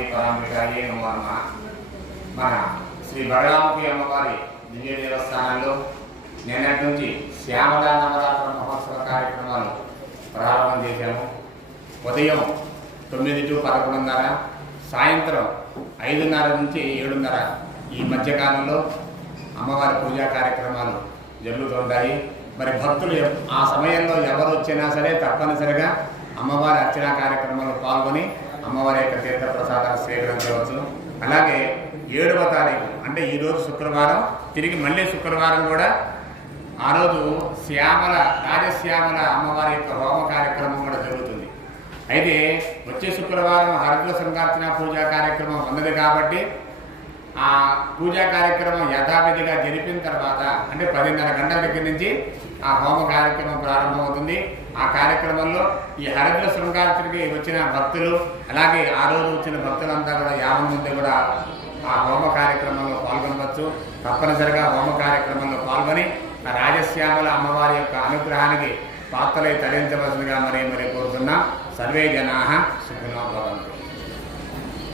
పార్వతీ పరాంబికాయే నమో నమః. మన శ్రీ బగళాముఖి అమ్మవారి దివ్య దేవస్థానంలో నిన్నటి నుంచి శ్యామల నవరాత్ర మహోత్సవ కార్యక్రమాలు ప్రారంభం చేశాము. ఉదయం 9 to 11:30, సాయంత్రం 5:30 నుంచి 7:30 ఈ మధ్యకాలంలో అమ్మవారి పూజా కార్యక్రమాలు జరుగుతుంటాయి. మరి భక్తులు ఆ సమయంలో ఎవరు వచ్చినా సరే తప్పనిసరిగా అమ్మవారి అర్చనా కార్యక్రమంలో పాల్గొని అమ్మవారి యొక్క తీర్థ ప్రసాదాలు స్వీకరించవచ్చు. అలాగే 7వ తారీఖు అంటే ఈరోజు శుక్రవారం, తిరిగి మళ్ళీ శుక్రవారం కూడా ఆ రోజు రాజశ్యామల అమ్మవారి యొక్క హోమ కార్యక్రమం కూడా జరుగుతుంది. అయితే వచ్చే శుక్రవారం హరిద్ర శృంగార్చన పూజా కార్యక్రమం ఉన్నది కాబట్టి ఆ పూజా కార్యక్రమం యథావిధిగా జరిపిన తర్వాత అంటే 10:30 గంటల దగ్గర నుంచి ఆ హోమ కార్యక్రమం ప్రారంభమవుతుంది. ఆ కార్యక్రమంలో ఈ హరిద్ర శృంగార్చనకి వచ్చిన భక్తులు, అలాగే ఆ రోజు వచ్చిన భక్తులంతా కూడా 50 మంది కూడా ఆ హోమ కార్యక్రమంలో పాల్గొనవచ్చు. తప్పనిసరిగా హోమ కార్యక్రమంలో పాల్గొని ఆ రాజశ్యామల అమ్మవారి యొక్క అనుగ్రహానికి పాత్రలై తరించవలసిందిగా మరీ కోరుతున్నా. సర్వే జనాః